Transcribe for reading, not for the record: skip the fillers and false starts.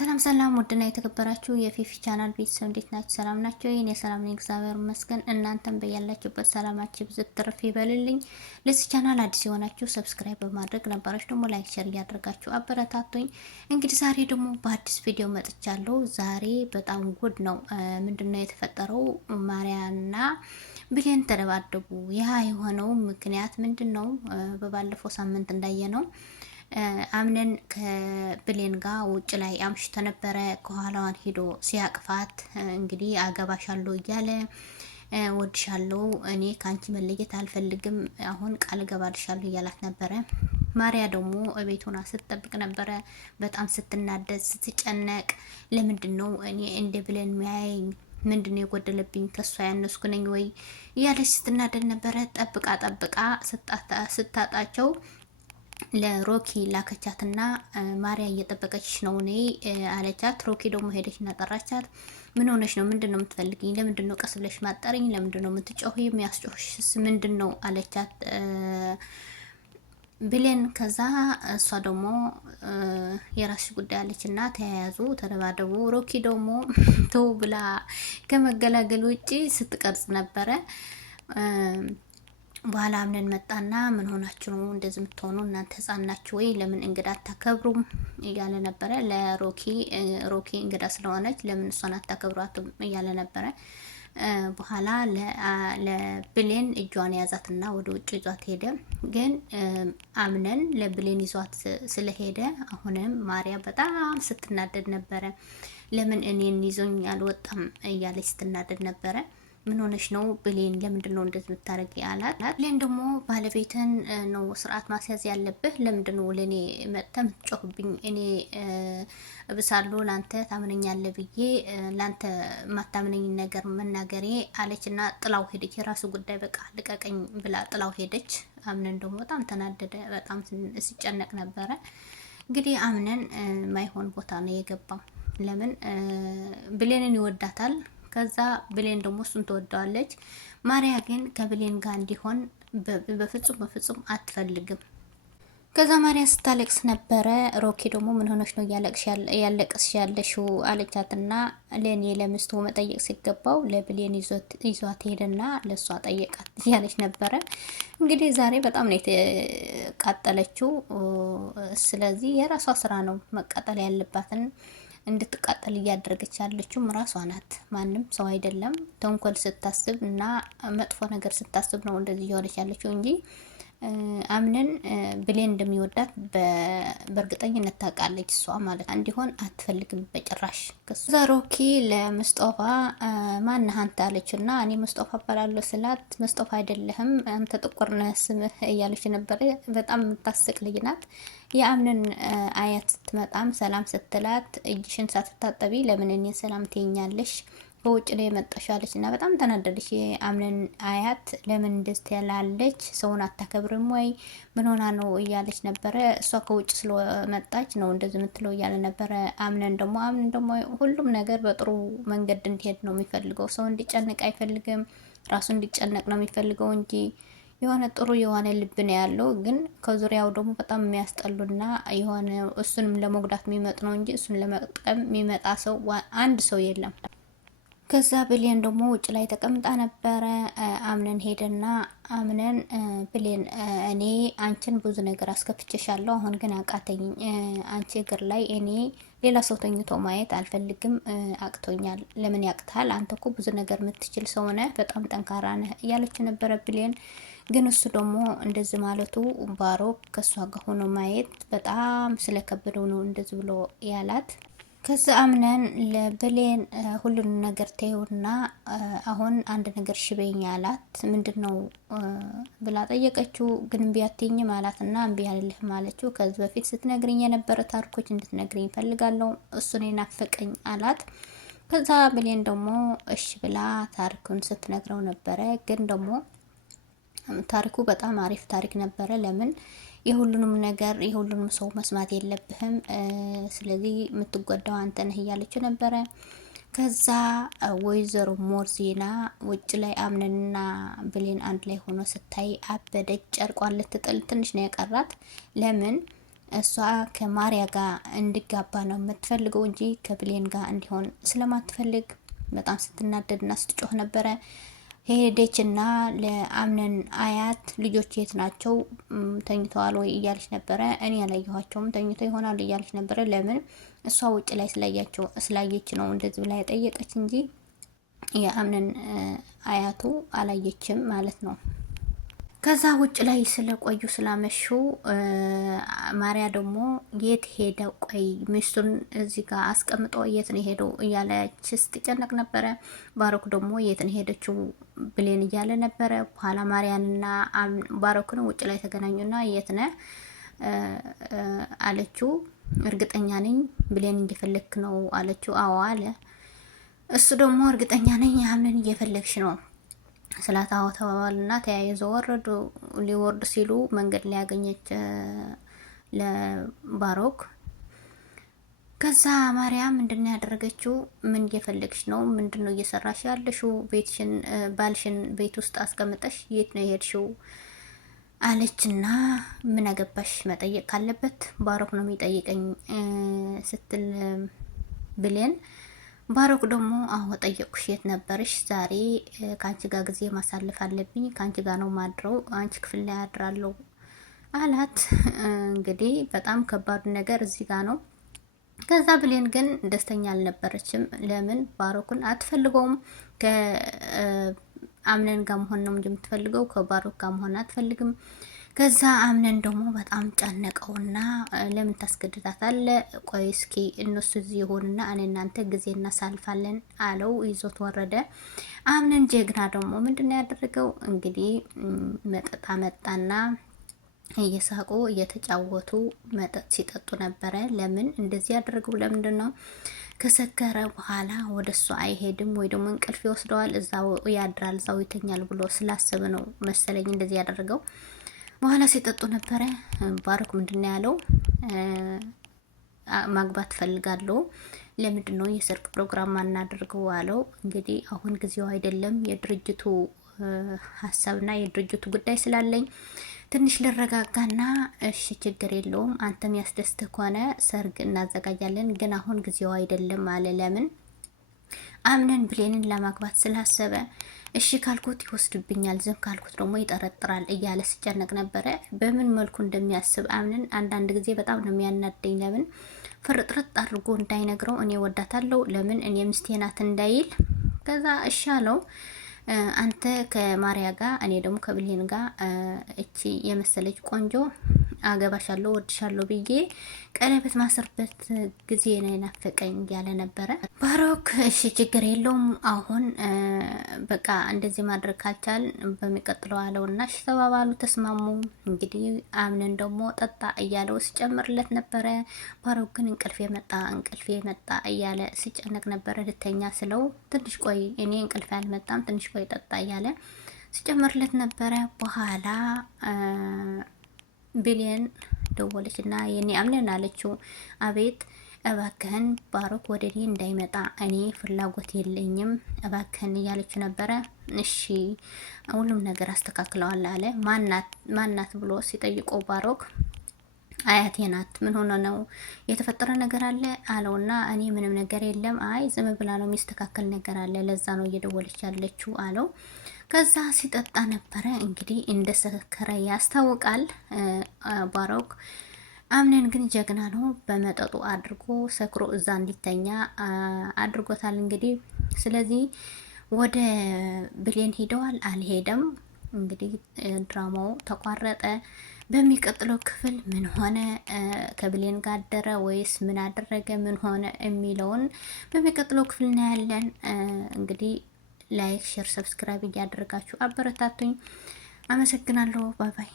ሰላም ሰላም ውድና የተከበራችሁ የፊፊ ቻናል ቤተሰብ እንዴት ናችሁ? ሰላም ናችሁ? እኔ ሰላም ነኝ፣ እግዚአብሔር ይመስገን። እናንተም በያላችሁበት ሰላማችሁ ብዙ ትርፍ ይበልልኝ። ለዚህ ቻናል አዲስ የሆናችሁ ሰብስክራይብ በማድረግ ነባሮች ደግሞ ላይክ፣ ሼር እያደረጋችሁ አበረታቱኝ። እንግዲህ ዛሬ ደግሞ በአዲስ ቪዲዮ መጥቻለሁ። ዛሬ በጣም ጉድ ነው። ምንድነው የተፈጠረው? ማርያና ብሌን ተደባደቡ። ያ የሆነው ምክንያት ምንድነው? በባለፈው ሳምንት እንዳየ ነው አምነን ከብሌን ጋር ውጭ ላይ አምሽቶ ነበረ። ከኋላዋን ሄዶ ሲያቅፋት እንግዲህ አገባሻለሁ እያለ ወድሻለሁ፣ እኔ ካንቺ መለየት አልፈልግም፣ አሁን ቃል ገባልሻለሁ እያላት ነበረ። ማርያ ደግሞ እቤቱና ስትጠብቅ ነበረ። በጣም ስትናደድ ስትጨነቅ፣ ለምንድን ነው እኔ እንደ ብሌን ሚያየኝ? ምንድነው የጎደለብኝ? ከሷ ያነስኩ ነኝ ወይ እያለች ስትናደድ ነበረ። ጠብቃ ስታጣቸው ለሮኪ ላከቻትና ማርያ እየጠበቀችሽ ነው እኔ አለቻት። ሮኪ ደግሞ ሄደች እና ጠራቻት። ምን ሆነሽ ነው? ምንድነው የምትፈልጊኝ? ለምንድነው ቀስ ብለሽ ማጠሪኝ? ለምንድነው የምትጮህ? የሚያስጮህሽስ ምንድነው አለቻት ብሌን። ከዛ እሷ ደግሞ የራስሽ ጉዳይ አለችና ተያያዙ፣ ተደባደቡ። ሮኪ ደግሞ ተው ብላ ከመገላገል ውጪ ስትቀርጽ ነበረ። በኋላ አምነን መጣና ምን ሆናችሁ ነው እንደዚህ የምትሆኑ? እናንተ ህፃን ናችሁ ወይ? ለምን እንግዳ አታከብሩም? እያለ ነበረ ለሮኪ። ሮኪ እንግዳ ስለሆነች ለምን እሷን አታከብሯትም? እያለ ነበረ። በኋላ ለብሌን እጇን ያዛትና ወደ ውጭ ይዟት ሄደ። ግን አምነን ለብሌን ይዟት ስለሄደ አሁንም ማርያ በጣም ስትናደድ ነበረ። ለምን እኔን ይዞኝ አልወጣም እያለች ስትናደድ ነበረ። ምን ሆነሽ ነው ብሌን? ለምንድን ነው እንደዚህ የምታረጊ አላት። ብሌን ደግሞ ባለቤትን ነው ስርዓት ማስያዝ ያለብህ፣ ለምንድን ነው ለኔ መጥተህ የምትጮህብኝ? እኔ እብሳለሁ ላንተ ታምነኛለህ ብዬ ላንተ ማታምነኝ ነገር መናገሬ አለችና ጥላው ሄደች። የራሱ ጉዳይ በቃ ልቀቀኝ ብላ ጥላው ሄደች። አምነን ደግሞ በጣም ተናደደ፣ በጣም ሲጨነቅ ነበረ። እንግዲህ አምነን ማይሆን ቦታ ነው የገባው። ለምን ብሌንን ይወዳታል። ከዛ ብሌን ደግሞ እሱን ትወደዋለች። ማርያ ግን ከብሌን ጋር እንዲሆን በፍጹም አትፈልግም። ከዛ ማርያ ስታለቅስ ነበረ። ሮኪ ደግሞ ምን ሆነሽ ነው እያለቅስሽ ያለሽው አለቻትና ለኔ ለምስቱ መጠየቅ ሲገባው ለብሌን ይዟት ሄደና ለሷ ጠየቃት እያለች ነበረ። እንግዲህ ዛሬ በጣም ነው የተቃጠለችው። ስለዚህ የራሷ ስራ ነው መቃጠል ያለባትን እንድትቃጠል እያደረገች ያለችው ራሷ ናት፣ ማንም ሰው አይደለም። ተንኮል ስታስብ እና መጥፎ ነገር ስታስብ ነው እንደዚህ እየሆነች ያለችው እንጂ አምነን ብሌን እንደሚወዳት በእርግጠኝነት ታውቃለች እሷ ማለት እንዲሆን አትፈልግም በጭራሽ። ከዛ ሮኪ ለመስጦፋ ማነህ አንተ አለችና እኔ መስጦፋ እባላለሁ ስላት መስጦፋ አይደለህም አንተ ጥቁር ነህ ስምህ እያለች ነበረ። በጣም የምታስቅ ልጅ ናት። የአምነን አያት ስትመጣም ሰላም ስትላት እጅሽን ሳትታጠቢ ለምን እኔን ሰላም ትይኛለሽ? ከውጭ ላይ የመጣሻለች እና በጣም ተናደደች። የአምነን አያት ለምን እንደዚህ ትላለች? ሰውን አታከብርም ወይ? ምን ሆና ነው እያለች ነበረ። እሷ ከውጭ ስለመጣች ነው እንደዚህ የምትለው እያለ ነበረ። አምነን ደግሞ ሁሉም ነገር በጥሩ መንገድ እንዲሄድ ነው የሚፈልገው። ሰው እንዲጨነቅ አይፈልግም። ራሱ እንዲጨነቅ ነው የሚፈልገው እንጂ የሆነ ጥሩ የሆነ ልብ ነው ያለው። ግን ከዙሪያው ደግሞ በጣም የሚያስጠሉና የሆነ እሱንም ለመጉዳት የሚመጡ ነው እንጂ እሱን ለመጥቀም የሚመጣ ሰው አንድ ሰው የለም። ከዛ ብሌን ደግሞ ውጭ ላይ ተቀምጣ ነበረ። አምነን ሄደና አምነን ብሌን እኔ አንቺን ብዙ ነገር አስከፍቼሻለሁ፣ አሁን ግን አቃተኝ። አንቺ እግር ላይ እኔ ሌላ ሰው ተኝቶ ማየት አልፈልግም፣ አቅቶኛል። ለምን ያቅታል? አንተ እኮ ብዙ ነገር የምትችል ሰው ነህ፣ በጣም ጠንካራ ነህ እያለች ነበረ ብሌን። ግን እሱ ደግሞ እንደዚህ ማለቱ ባሮክ ከሷ ጋር ሆኖ ማየት በጣም ስለከበደው ነው እንደዚህ ብሎ ያላት። ከዛ አምነን ለብሌን ሁሉን ነገር ተይውና አሁን አንድ ነገር ሽበኝ አላት። ምንድነው ብላ ጠየቀችው። ግን እምቢ አትይኝም አላትና እምቢ አልልህም አለችው። ከዚህ በፊት ስትነግሪኝ የነበረ ታሪኮች እንድትነግሪኝ ፈልጋለሁ፣ እሱን ናፈቀኝ አላት። ከዛ ብሌን ደግሞ እሺ ብላ ታሪኩን ስትነግረው ነበረ። ግን ደግሞ ታሪኩ በጣም አሪፍ ታሪክ ነበረ። ለምን የሁሉንም ነገር የሁሉንም ሰው መስማት የለብህም፣ ስለዚህ የምትጎዳው አንተ ነህ እያለችው ነበረ። ከዛ ወይዘሮ ሞርዜና ውጭ ላይ አምነንና ብሌን አንድ ላይ ሆኖ ስታይ አበደች። ጨርቋን ልትጥል ትንሽ ነው የቀራት። ለምን እሷ ከማሪያ ጋር እንዲጋባ ነው የምትፈልገው እንጂ ከብሌን ጋር እንዲሆን ስለማትፈልግ በጣም ስትናደድና ስትጮህ ነበረ። ሄደችና ለአምነን አያት ልጆች የት ናቸው ተኝተዋል ወይ እያለች ነበረ። እኔ ያላየኋቸውም ተኝተው ይሆናል እያለች ነበረ። ለምን እሷ ውጭ ላይ ስላየች ነው እንደዚህ ብላ የጠየቀች እንጂ የአምነን አያቱ አላየችም ማለት ነው። ከዛ ውጭ ላይ ስለቆዩ ስላመሹ ማሪያ ደግሞ የት ሄደ? ቆይ ሚስቱን እዚህ ጋር አስቀምጦ የት ነው ሄደው እያለች ስትጨነቅ ነበረ። ባሮክ ደግሞ የት ነው ሄደችው ብሌን እያለ ነበረ። በኋላ ማሪያንና ባሮክን ውጭ ላይ ተገናኙና የት ነህ አለችው። እርግጠኛ ነኝ ብሌን እየፈለግክ ነው አለችው። አዎ አለ። እሱ ደግሞ እርግጠኛ ነኝ አምነን እየፈለግሽ ነው ስላታው ተባባሉና ተያይዘው ወረዱ። ሊወርድ ሲሉ መንገድ ላይ ያገኘች ለባሮክ። ከዛ ማርያም ምንድነው ያደረገችው? ምን እየፈለግሽ ነው? ምንድነው እየሰራሽ ያለሽው? ቤትሽን ባልሽን ቤት ውስጥ አስቀምጠሽ የት ነው የሄድሽው? አለችና ምን አገባሽ? መጠየቅ ካለበት ባሮክ ነው የሚጠይቀኝ ስትል ብሌን ባሮክ ደግሞ አዎ ጠየቅኩሽ፣ የት ነበርሽ? ዛሬ ከአንቺ ጋር ጊዜ ማሳለፍ አለብኝ፣ ከአንቺ ጋር ነው ማድረው፣ አንቺ ክፍል ላይ አድራለሁ አላት። እንግዲህ በጣም ከባዱ ነገር እዚህ ጋር ነው። ከዛ ብሌን ግን ደስተኛ አልነበረችም። ለምን ባሮክን አትፈልገውም። ከአምነን ጋር መሆን ነው እንጂ የምትፈልገው ከባሮክ ጋር መሆን አትፈልግም። ከዛ አምነን ደግሞ በጣም ጨነቀውና ለምን ታስገድዳታለ? ቆይ እስኪ እነሱ እዚህ ይሆንና እኔ እናንተ ጊዜ እናሳልፋለን አለው። ይዞት ወረደ። አምነን ጀግና ደግሞ ምንድነው ያደረገው? እንግዲህ መጠጥ መጣና እየሳቁ እየተጫወቱ መጠጥ ሲጠጡ ነበረ። ለምን እንደዚህ ያደረገው? ለምንድን ነው? ከሰከረ በኋላ ወደ እሱ አይሄድም ወይ ደግሞ እንቅልፍ ይወስደዋል፣ እዛው ያድራል፣ እዛው ይተኛል ብሎ ስላሰበ ነው መሰለኝ እንደዚህ ያደረገው። በኋላ ሲጠጡ ነበረ። ባሮክ ምንድን ነው ያለው? ማግባት ፈልጋለሁ፣ ለምንድን ነው የሰርግ ፕሮግራም አናደርገው አለው። እንግዲህ አሁን ጊዜው አይደለም፣ የድርጅቱ ሀሳብና የድርጅቱ ጉዳይ ስላለኝ ትንሽ ልረጋጋና፣ እሺ ችግር የለውም አንተም ያስደስትህ ከሆነ ሰርግ እናዘጋጃለን፣ ግን አሁን ጊዜው አይደለም አለ። ለምን? አምነን ብሌንን ለማግባት ስላሰበ እሺ ካልኩት ይወስድብኛል፣ ዝም ካልኩት ደግሞ ይጠረጥራል እያለ ሲጨነቅ ነበረ። በምን መልኩ እንደሚያስብ አምነን አንዳንድ ጊዜ በጣም ነው የሚያናደኝ። ለምን ፍርጥርጥ አድርጎ እንዳይነግረው እኔ ወዳታለሁ፣ ለምን እኔ ሚስቴ ናት እንዳይል። ከዛ እሺ አለው። አንተ ከማሪያ ጋር እኔ ደግሞ ከብሌን ጋር እቺ የመሰለች ቆንጆ አገባሻለሁ ወድሻለሁ ብዬ ቀለበት ማሰርበት ጊዜ ነው ናፈቀኝ እያለ ነበረ ባሮክ። እሺ ችግር የለውም አሁን በቃ እንደዚህ ማድረግ ካልቻል በሚቀጥለው አለውና እሺ ተባባሉ፣ ተስማሙ። እንግዲህ አምነን ደግሞ ጠጣ እያለው ሲጨምርለት ነበረ። ባሮክ ግን እንቅልፍ የመጣ እያለ ሲጨነቅ ነበረ። ልተኛ ስለው ትንሽ ቆይ እኔ እንቅልፍ አልመጣም ትንሽ ቆይ ጠጣ እያለ ሲጨምርለት ነበረ። በኋላ ብሌን ደወለች እና የኔ አምነን አለችው። አቤት እባክህን ባሮክ ወደ እኔ እንዳይመጣ እኔ ፍላጎት የለኝም እባክህን እያለች ነበረ። እሺ ሁሉም ነገር አስተካክለዋል አለ። ማናት ብሎ ሲጠይቀው ባሮክ አያቴ ናት። ምን ሆነ ነው? የተፈጠረ ነገር አለ አለውና እኔ ምንም ነገር የለም፣ አይ ዝም ብላ ነው የሚስተካከል ነገር አለ፣ ለዛ ነው እየደወለች ያለችው አለው። ከዛ ሲጠጣ ነበረ። እንግዲህ እንደሰከረ ያስታውቃል ባሮክ። አምነን ግን ጀግና ነው። በመጠጡ አድርጎ ሰክሮ እዛ እንዲተኛ አድርጎታል። እንግዲህ ስለዚህ ወደ ብሌን ሄደዋል አልሄደም። እንግዲህ ድራማው ተቋረጠ። በሚቀጥለው ክፍል ምን ሆነ? ከብሌን ጋር አደረ ወይስ ምን አደረገ? ምን ሆነ የሚለውን በሚቀጥለው ክፍል እናያለን። እንግዲህ ላይክ፣ ሼር፣ ሰብስክራይብ እያደረጋችሁ አበረታቱኝ። አመሰግናለሁ። ባይ ባይ።